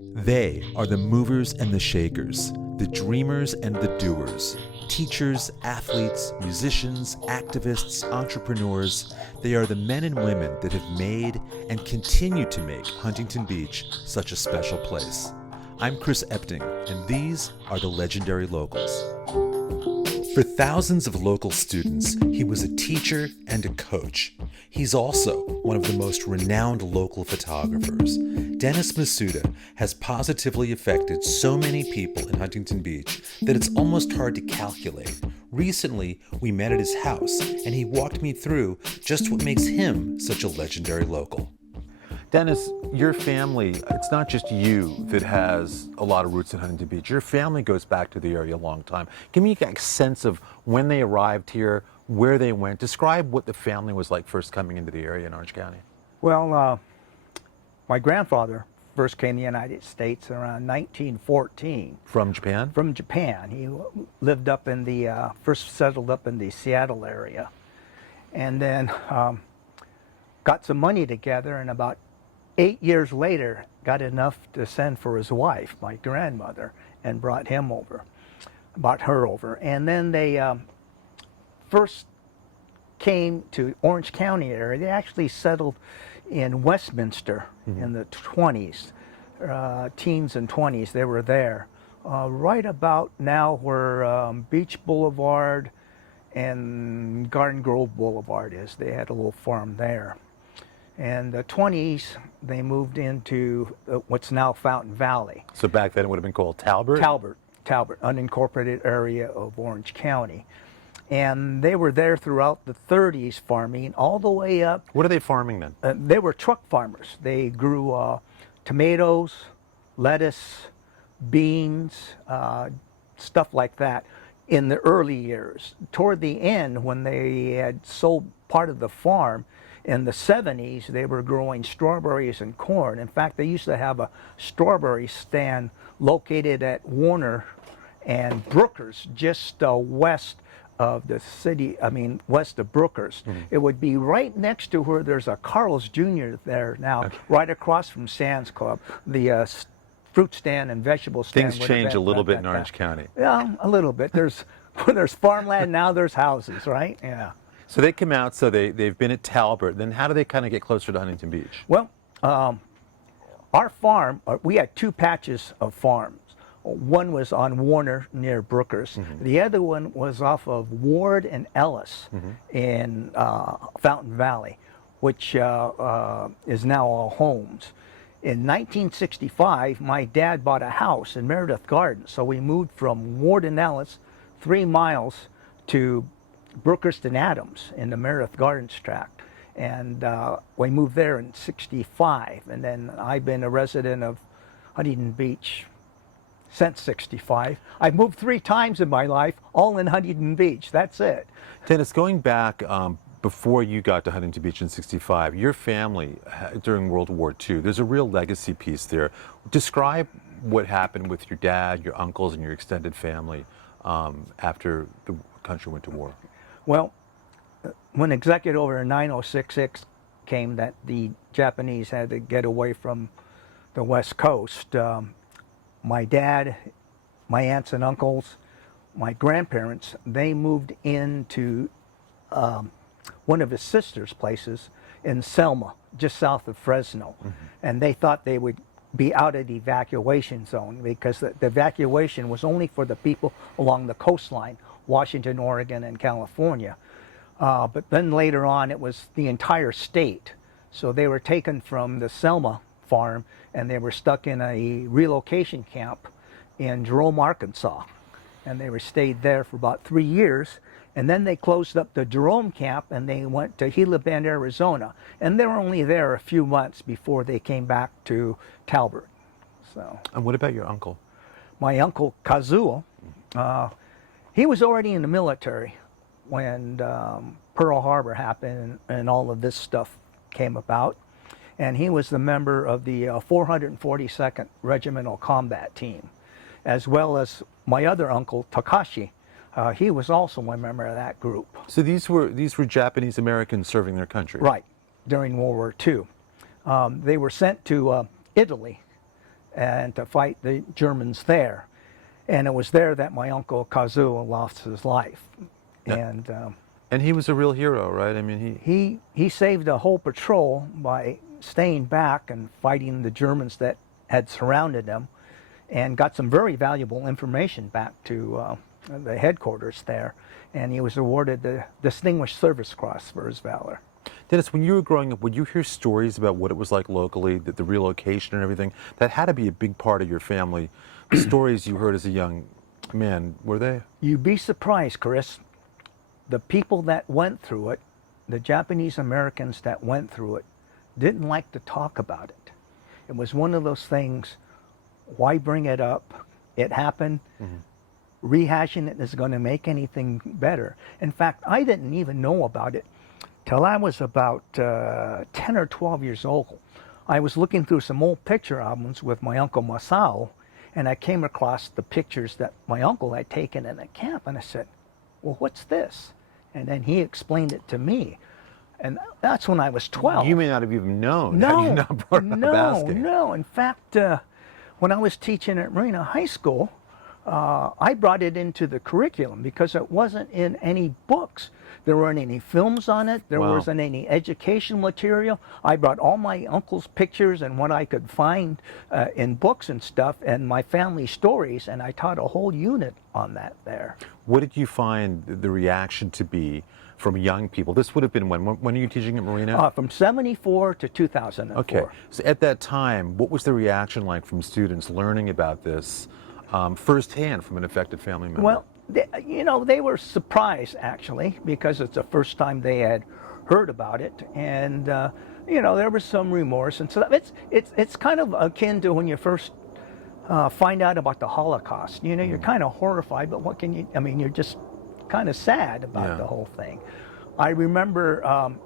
They are the movers and the shakers, the dreamers and the doers, teachers, athletes, musicians, activists, entrepreneurs. They are the men and women that have made and continue to make Huntington Beach such a special place. I'm Chris Epting, and these are the legendary locals. For thousands of local students, he was a teacher and a coach. He's also one of the most renowned local photographers. Dennis Masuda has positively affected so many people in Huntington Beach that it's almost hard to calculate. Recently, we met at his house, and he walked me through just what makes him such a legendary local. Dennis, your family, it's not just you that has a lot of roots in Huntington Beach. Your family goes back to the area a long time. Give me a sense of when they arrived here, where they went. Describe what the family was like first coming into the area in Orange County. Well, my grandfather first came to the United States around 1914. From Japan? From Japan. He lived up in the, first settled up in the Seattle area. And then got some money together, and about 8 years later, got enough to send for his wife, my grandmother, and brought her over. And then they first came to Orange County area. They actually settled in Westminster in the 20s, teens and 20s. They were there. Right about now where Beach Boulevard and Garden Grove Boulevard is. They had a little farm there. And the 20s, they moved into what's now Fountain Valley. So back then it would have been called Talbert? Talbert, unincorporated area of Orange County. And they were there throughout the 30s farming all the way up. What are they farming then? They were truck farmers. They grew tomatoes, lettuce, beans, stuff like that in the early years. Toward the end, when they had sold part of the farm, in the 70s, they were growing strawberries and corn. In fact, they used to have a strawberry stand located at Warner and Brookers, just west of the city, west of Brookers. It would be right next to where there's a Carl's Jr. there now, right across from Sam's Club. The fruit stand and vegetable stand. Things change a little bit in Orange County. Yeah, a little bit. There's farmland, now there's houses, right? Yeah. So they come out, so they've been at Talbert. Then how do they kind of get closer to Huntington Beach? Well, our farm, we had two patches of farms. One was on Warner near Brookers. The other one was off of Ward and Ellis in Fountain Valley, which is now all homes. In 1965, my dad bought a house in Meredith Gardens, so we moved from Ward and Ellis 3 miles to Brookerston Adams in the Meredith Gardens tract, and we moved there in '65, and then I've been a resident of Huntington Beach since '65. I've moved 3 times in my life, all in Huntington Beach. That's it. Dennis, going back before you got to Huntington Beach in '65, your family during World War II, there's a real legacy piece there. Describe what happened with your dad, your uncles, and your extended family after the country went to war. Well, when Executive Order 9066 came that the Japanese had to get away from the West Coast, my dad, my aunts and uncles, my grandparents, they moved into one of his sister's places in Selma, just south of Fresno. And they thought they would be out of the evacuation zone because the evacuation was only for the people along the coastline, Washington, Oregon, and California. But then later on, it was the entire state. So they were taken from the Selma farm, and they were stuck in a relocation camp in Jerome, Arkansas. And they stayed there for about 3 years. And then they closed up the Jerome camp, and they went to Gila Bend, Arizona. And they were only there a few months before they came back to Talbert. So. And what about your uncle? My uncle, Kazuo, he was already in the military when Pearl Harbor happened and all of this stuff came about. And he was the member of the 442nd Regimental Combat Team, as well as my other uncle, Takashi. He was also a member of that group. So these were Japanese Americans serving their country? Right, during World War II. They were sent to Italy and to fight the Germans there. And it was there that my uncle Kazuo lost his life. And he was a real hero, right? I mean, he saved a whole patrol by staying back and fighting the Germans that had surrounded him, and got some very valuable information back to the headquarters there. And he was awarded the Distinguished Service Cross for his valor. Dennis, when you were growing up, would you hear stories about what it was like locally, the relocation and everything? That had to be a big part of your family. Stories you heard as a young man, were they? You'd be surprised, Chris. The people that went through it, the Japanese Americans that went through it, didn't like to talk about it. It was one of those things, why bring it up? It happened. Rehashing it is going to make anything better. In fact, I didn't even know about it till I was about 10 or 12 years old. I was looking through some old picture albums with my Uncle Masao, and I came across the pictures that my uncle had taken in a camp, and I said, well, what's this? And then he explained it to me. And that's when I was 12. You may not have even known. Had you not brought up asking. No. In fact, when I was teaching at Marina High School, I brought it into the curriculum because it wasn't in any books. There weren't any films on it. There wasn't any educational material. I brought all my uncle's pictures and what I could find in books and stuff, and my family stories, and I taught a whole unit on that there. What did you find the reaction to be from young people? This would have been when are you teaching at Marina? From 74 to 2004. Okay, so at that time, what was the reaction like from students learning about this firsthand from an affected family member? Well, they were surprised, actually, because it's the first time they had heard about it, and there was some remorse and stuff. It's kind of akin to when you first find out about the Holocaust. You're kind of horrified, but what can you? I mean, you're just kind of sad about the whole thing. I remember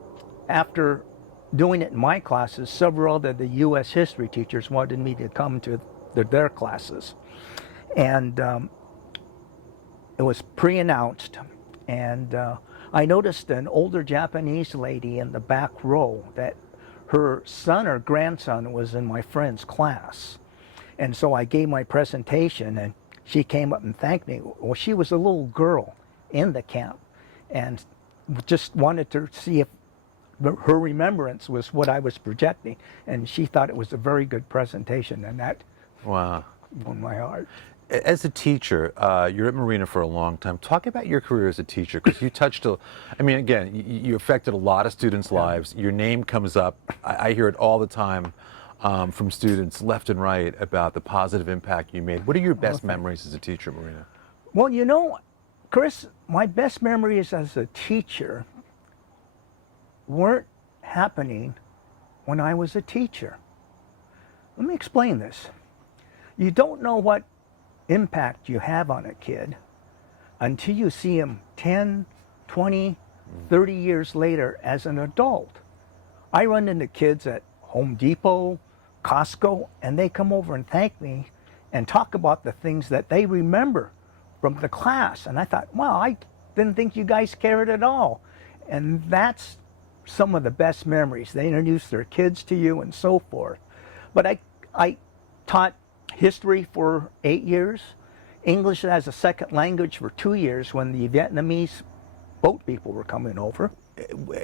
after doing it in my classes, several of the U.S. history teachers wanted me to come to their classes, and it was pre-announced, and I noticed an older Japanese lady in the back row that her son or grandson was in my friend's class. And so I gave my presentation, and she came up and thanked me. Well, she was a little girl in the camp and just wanted to see if her remembrance was what I was projecting. And she thought it was a very good presentation, and that won my heart. As a teacher, you're at Marina for a long time. Talk about your career as a teacher, because you touched you affected a lot of students' lives. Your name comes up. I hear it all the time from students left and right about the positive impact you made. What are your best memories as a teacher at Marina? Well, Chris, my best memories as a teacher weren't happening when I was a teacher. Let me explain this. You don't know what impact you have on a kid until you see him 10, 20, 30 years later as an adult. I run into kids at Home Depot, Costco, and they come over and thank me and talk about the things that they remember from the class. And I thought, wow, I didn't think you guys cared at all. And that's some of the best memories. They introduce their kids to you and so forth. But I taught history for 8 years, English as a second language for 2 years when the Vietnamese boat people were coming over.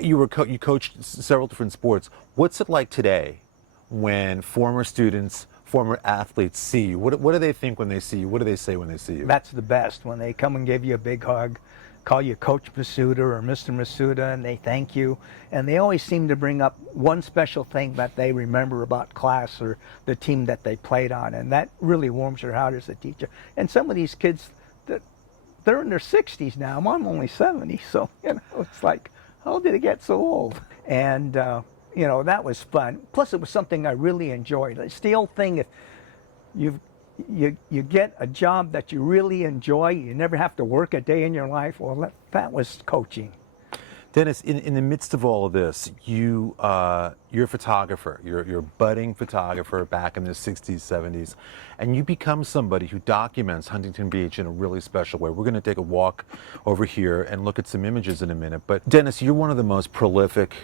You coached several different sports. What's it like today when former students, former athletes see you? What do they think when they see you? What do they say when they see you? That's the best, when they come and give you a big hug, call you Coach Masuda or Mr. Masuda, and they thank you. And they always seem to bring up one special thing that they remember about class or the team that they played on, and that really warms your heart as a teacher. And some of these kids, they're in their 60s now. I'm only 70, so it's like, how did it get so old? And that was fun. Plus, it was something I really enjoyed. It's the old thing: if you get a job that you really enjoy, you never have to work a day in your life. Well, that was coaching. Dennis, in the midst of all of this, you're a photographer. You're a budding photographer back in the 60s, 70s, and you become somebody who documents Huntington Beach in a really special way. We're going to take a walk over here and look at some images in a minute. But Dennis, you're one of the most prolific,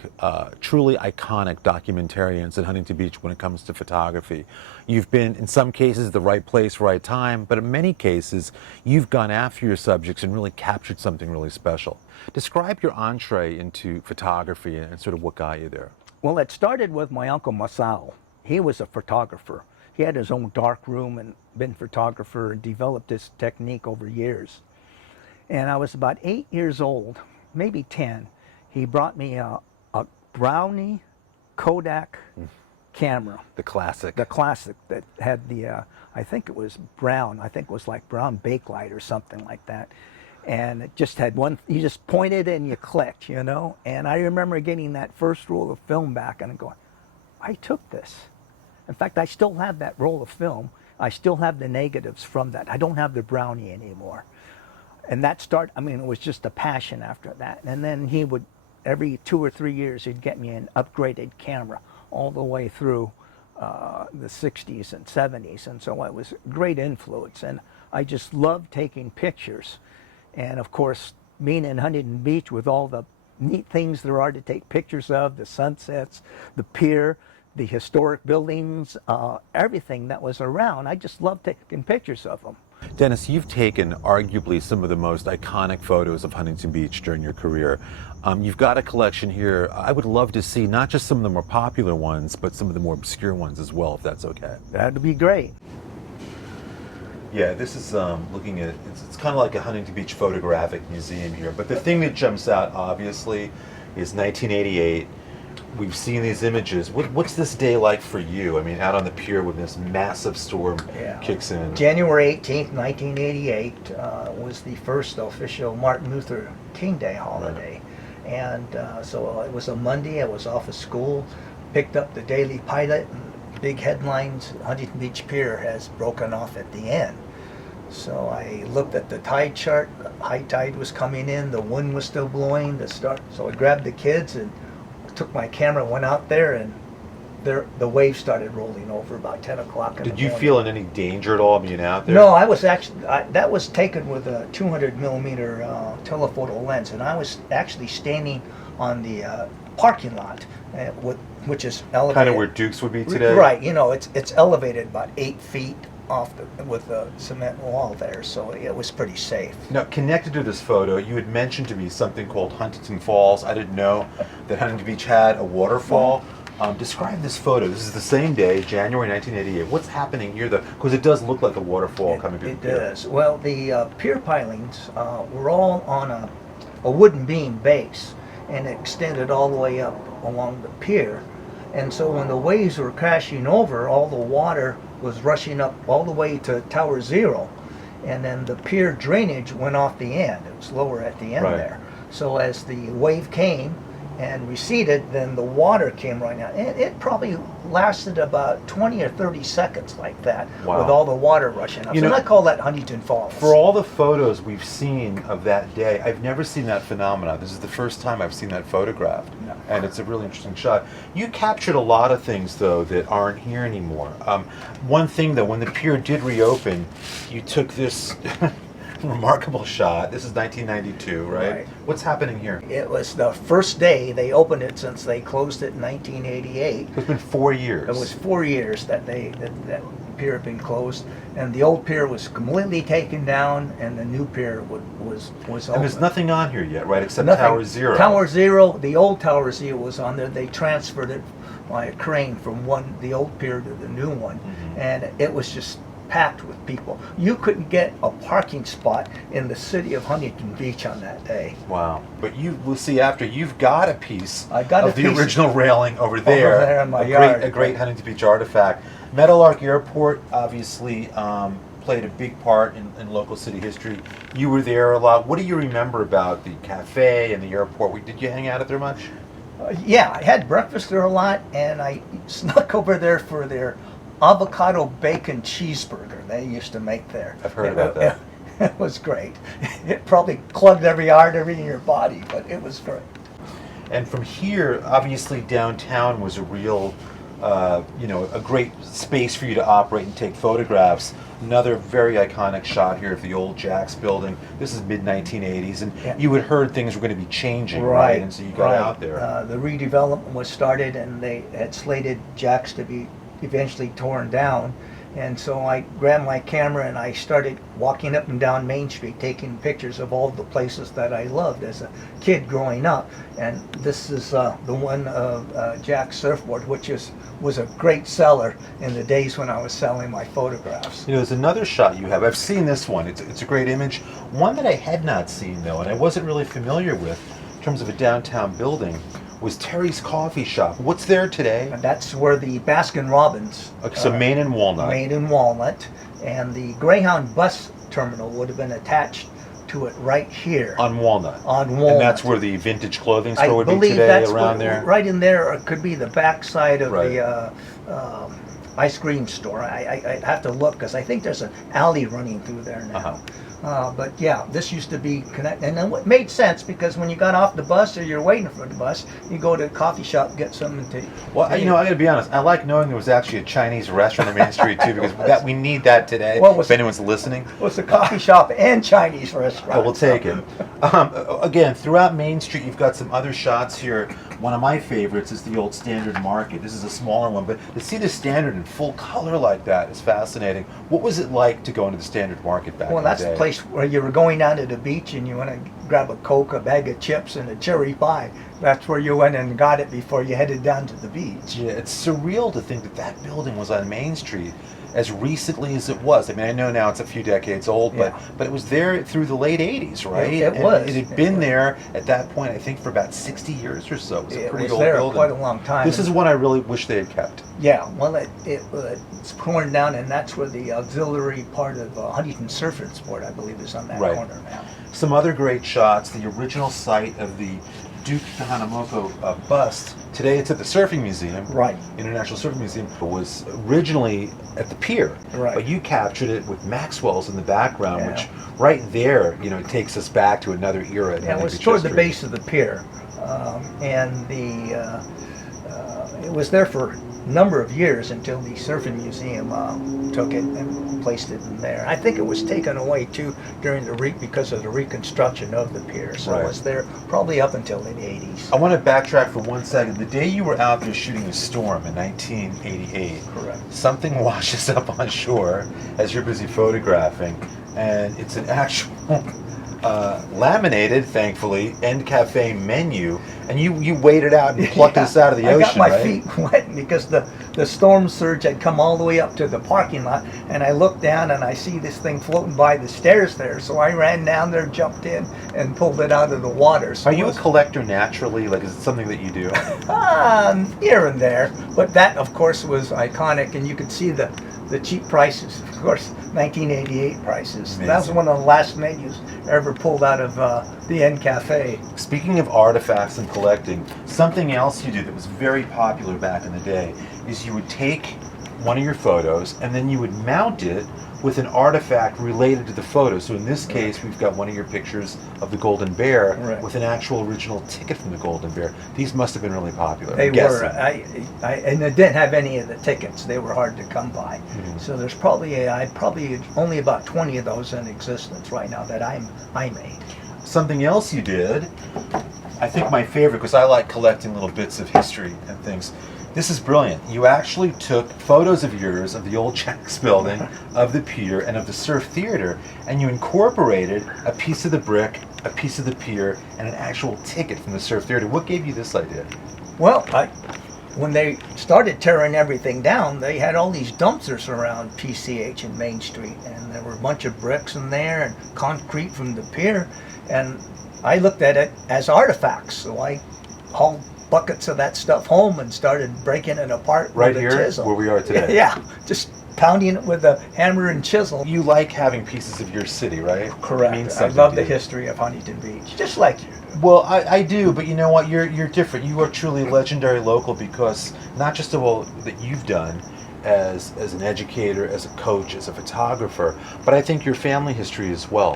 truly iconic documentarians at Huntington Beach when it comes to photography. You've been, in some cases, the right place, right time, but in many cases, you've gone after your subjects and really captured something really special. Describe your entree into photography and sort of what got you there. Well, it started with my uncle Masao. He was a photographer. He had his own dark room and been a photographer and developed this technique over years. And I was about 8 years old, maybe 10. He brought me a Brownie Kodak camera. The classic. The classic that had the, I think it was brown. I think it was like brown bakelite or something like that. And it just had one, you just pointed and you clicked, you know? And I remember getting that first roll of film back and going, I took this. In fact, I still have that roll of film. I still have the negatives from that. I don't have the Brownie anymore. And that it was just a passion after that. And then he would, every 2 or 3 years, he'd get me an upgraded camera all the way through the 60s and 70s. And so it was a great influence. And I just loved taking pictures. And of course, being in Huntington Beach with all the neat things there are to take pictures of, the sunsets, the pier, the historic buildings, everything that was around, I just loved taking pictures of them. Dennis, you've taken arguably some of the most iconic photos of Huntington Beach during your career. You've got a collection here. I would love to see not just some of the more popular ones, but some of the more obscure ones as well, if that's okay. That'd be great. Yeah, this is looking at, it's kind of like a Huntington Beach photographic museum here. But the thing that jumps out, obviously, is 1988. We've seen these images. What's this day like for you? I mean, out on the pier when this massive storm kicks in. January 18th, 1988 was the first official Martin Luther King Day holiday. Right. And so it was a Monday. I was off of school, picked up the Daily Pilot, and big headlines, Huntington Beach Pier has broken off at the end. So I looked at the tide chart, the high tide was coming in, the wind was still blowing, so I grabbed the kids and took my camera, went out there, and the waves started rolling over about 10 o'clock in the morning. Did you feel in any danger at all being out there? No, I was actually, that was taken with a 200 millimeter telephoto lens, and I was actually standing on the parking lot, which is elevated. Kind of where Duke's would be today? Right, you know, it's elevated about 8 feet off with the cement wall there, so it was pretty safe. Now, connected to this photo, you had mentioned to me something called Huntington Falls. I didn't know that Huntington Beach had a waterfall. Describe this photo. This is the same day, January 1988. What's happening here, because it does look like a waterfall coming through the pier. It does. Well, the pier pilings were all on a wooden beam base, and it extended all the way up along the pier. And so when the waves were crashing over, all the water was rushing up all the way to Tower Zero. And then the pier drainage went off the end. It was lower at the end there. So as the wave came and receded, then the water came right out. And it probably lasted about 20 or 30 seconds like that, with all the water rushing up. And I call that Huntington Falls. For all the photos we've seen of that day, I've never seen that phenomenon. This is the first time I've seen that photographed. Yeah. And it's a really interesting shot. You captured a lot of things, though, that aren't here anymore. One thing, though, when the pier did reopen, you took this remarkable shot. This is 1992, right? What's happening here? It was the first day they opened it since they closed it in 1988. It's been 4 years. It was 4 years that that pier had been closed, and the old pier was completely taken down, and the new pier was open. And there's nothing on here yet, right? Except Tower Zero. Tower Zero, the old Tower Zero was on there. They transferred it by a crane from the old pier to the new one, and it was just packed with people. You couldn't get a parking spot in the city of Huntington Beach on that day. Wow. But we'll see after, you've got a piece of the piece original railing over there. Over there in my yard. A great Huntington Beach artifact. Meadowlark Airport obviously played a big part in local city history. You were there a lot. What do you remember about the cafe and the airport? Did you hang out at there much? Yeah, I had breakfast there a lot, and I snuck over there for their avocado bacon cheeseburger they used to make there. I've heard about that. It was great. It probably clogged every artery in your body, but it was great. And from here, obviously downtown was a real, a great space for you to operate and take photographs. Another very iconic shot here of the old Jack's building. This is mid-1980s, and you had heard things were going to be changing, right? And so you got out there. The redevelopment was started, and they had slated Jack's to be eventually torn down. And so I grabbed my camera and I started walking up and down Main Street taking pictures of all the places that I loved as a kid growing up. And this is the one of Jack's Surfboard, which was a great seller in the days when I was selling my photographs. There's another shot you have. I've seen this one. It's a great image. One that I had not seen, though, and I wasn't really familiar with in terms of a downtown building, was Terry's Coffee Shop. What's there today? And that's where the Baskin Robbins. Okay, so Main and Walnut. Main and Walnut. And the Greyhound bus terminal would have been attached to it right here. On Walnut. On Walnut. And that's where the vintage clothing store would be today, that's around there? Right in there, or it could be the backside of the ice cream store. I'd have to look, because I think there's an alley running through there now. But yeah, this used to be connected, and then it made sense because when you got off the bus or you're waiting for the bus, you go to a coffee shop and get something to eat. Well, I got to be honest. I like knowing there was actually a Chinese restaurant on Main Street too, because we need that today. Well, if anyone's listening, well, it's a coffee shop and Chinese restaurant. We'll take it. Again, throughout Main Street, you've got some other shots here. One of my favorites is the old Standard Market. This is a smaller one, but to see the Standard in full color like that is fascinating. What was it like to go into the Standard Market back in the day? Well, that's the place where you were going down to the beach and you want to grab a Coke, a bag of chips, and a cherry pie. That's where you went and got it before you headed down to the beach. Yeah, it's surreal to think that that building was on Main Street as recently as it was. I mean, I know now it's a few decades old, but it was there through the late 80s, right? It was. It had been there at that point, I think, for about 60 years or so. It was a pretty old building. Quite a long time. This is one I really wish they had kept. Yeah, well, it's torn down, and that's where the auxiliary part of Huntington Surf and Sport, I believe, is on that corner now. Some other great shots. The original site of the Duke Hanamoko bust. Today it's at the Surfing Museum. Right. International Surfing Museum. It was originally at the pier. Right. But you captured it with Maxwell's in the background, which right there, takes us back to another era. Yeah, it was toward the base of the pier. It was there for a number of years until the Surfing Museum took it and placed it in there. I think it was taken away too during because of the reconstruction of the pier. So it was there probably up until the 80s. I want to backtrack for 1 second. The day you were out there shooting the storm in 1988, correct, something washes up on shore as you're busy photographing, and it's an actual laminated, thankfully, End Cafe menu, and you waited out and plucked us out of the ocean. I got my feet wet because the storm surge had come all the way up to the parking lot, and I looked down and I see this thing floating by the stairs there, so I ran down there, jumped in, and pulled it out of the water. So are you a collector naturally? Like, is it something that you do? Here and there, but that, of course, was iconic, and you could see the cheap prices, of course, 1988 prices. Amazing. That was one of the last menus I ever pulled out of the End Cafe. Speaking of artifacts and collecting, something else you did that was very popular back in the day is you would take one of your photos and then you would mount it with an artifact related to the photo. So in this case, we've got one of your pictures of the Golden Bear with an actual original ticket from the Golden Bear. These must have been really popular. They were. And I didn't have any of the tickets. They were hard to come by. Mm-hmm. So there's probably only about 20 of those in existence right now that I made. Something else you did, I think my favorite, because I like collecting little bits of history and things. This is brilliant. You actually took photos of yours of the old Jack's building, of the pier, and of the surf theater, and you incorporated a piece of the brick, a piece of the pier, and an actual ticket from the surf theater. What gave you this idea? Well, when they started tearing everything down, they had all these dumpsters around PCH and Main Street, and there were a bunch of bricks in there and concrete from the pier, and I looked at it as artifacts, so I hauled buckets of that stuff home and started breaking it apart with a chisel. Where we are today. Yeah, just pounding it with a hammer and chisel. You like having pieces of your city, right? Correct. I love the history of Huntington Beach, just like you. Well, I do, but you know what? You're different. You are truly legendary local because not just of all that you've done as an educator, as a coach, as a photographer, but I think your family history as well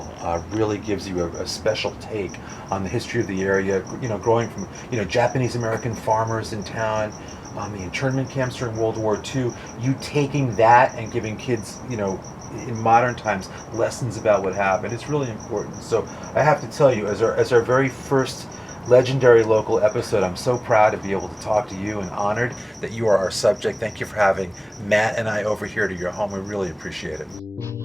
really gives you a special take on the history of the area. You know, growing from Japanese American farmers in town, the internment camps during World War II. You taking that and giving kids, in modern times, lessons about what happened. It's really important. So I have to tell you, as our very first legendary local episode, I'm so proud to be able to talk to you and honored that you are our subject. Thank you for having Matt and I over here to your home. We really appreciate it.